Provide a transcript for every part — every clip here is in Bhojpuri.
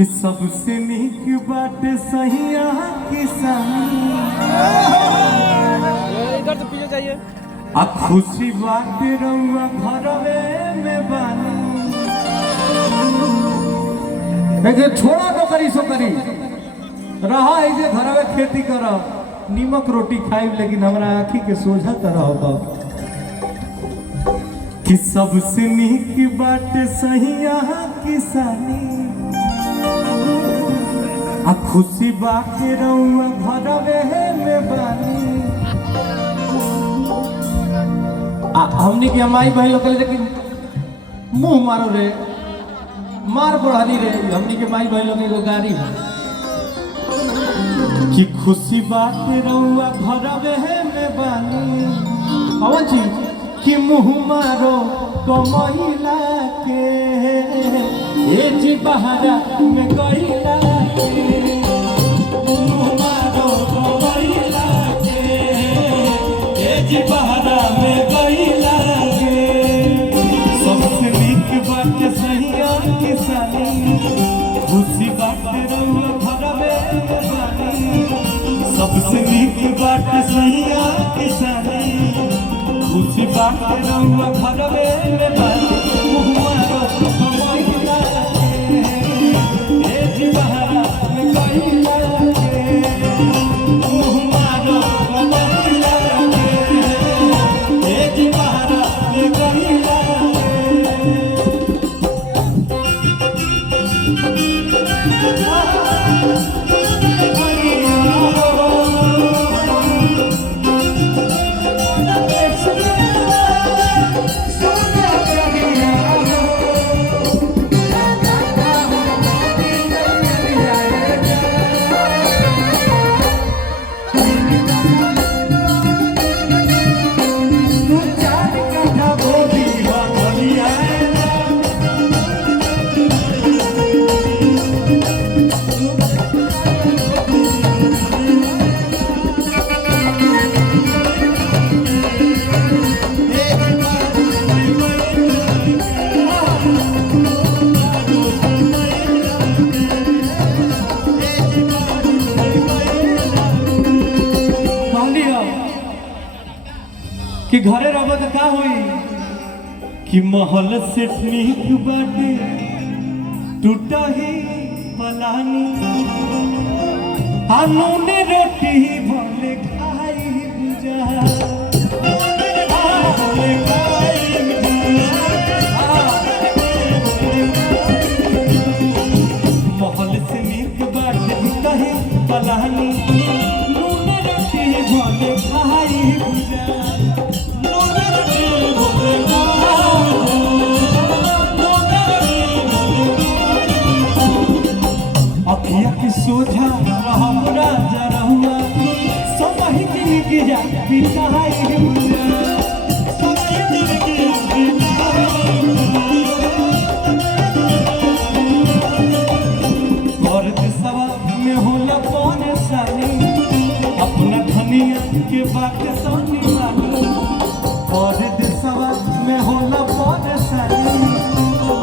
कि सबसे नीक बाटे सहिया किसानी इधर तो पीछे चाहिए। आ खुशी बाटे रउआ घरवे में बानी छोड़ा नौकरी सोकरी रहा ऐसे घरवे खेती कर नीमक रोटी खाइब लेकिन हमरा आँखी के सोझा तरह कि सबसे नीक बाटे सहिया किसानी आ खुशी बाटे रउआ घरवे में बानी हमनी के माई बहन लोग लेकिन मुंह मारो रे मार बढ़ानी रे हमनी के माई बहन लोग एगो गाड़ी है कि खुशी बाटे रउआ घरवे में बानी अवन जी कि मुंह मारो कमैला के ए जी बहारा में गईला के मुंह मारो कमैला के ए जी बहारा में गईला के सबसे नीक बात सहिया किसानी खुशी बाटे रउआ घरवे में बानी सबसे नीक बात सहिया किसानी खुशी बाटे रउआ घरवे में बानी मुंह मारो कमैला के ए जी बहारा में गईला के मुंह मारो कमैला के ए जी बहारा में गईला कि घरे रब तो का हुई कि महल से नीक बाटे टूटा ही पलानी नूने रोटी भले खाई बुझा महल से नीक बाटे टूटा ही पलानी नूने रोटी भले खाई बुझा अखिया की सोझा हमरा जरहुआ समही जिंदगी जा बिताई बुझा समही जिंदगी और देशवा में होला परेशानी अपना धनिया के बात सुनी मानी और देशवा में होला परेशानी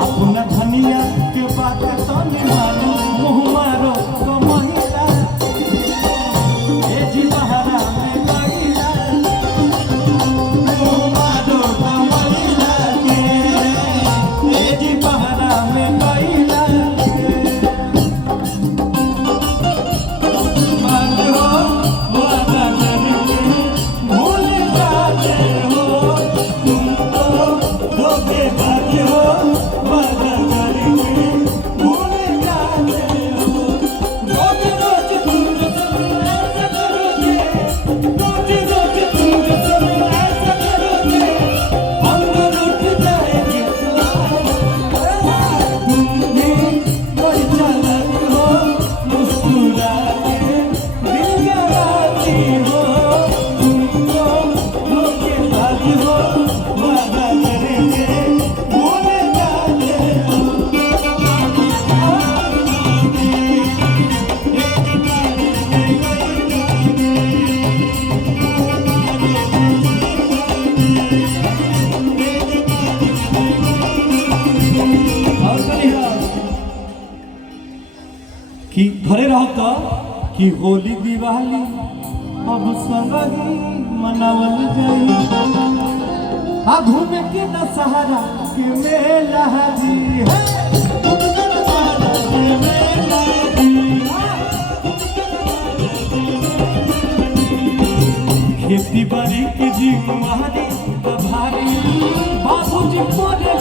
अपना धनिया के बात सुनी मानी मुंह मारो कमैला ए जी बहारा में गईला कि घरे रहता कि होली दिवाली अब संगही मनावल जाई आ घूमे के दशहरा के मेला जी है घूमे के दशहरा के मेला जी खेती बाड़ी के जिम्मेदारी भारी बाबूजी बोले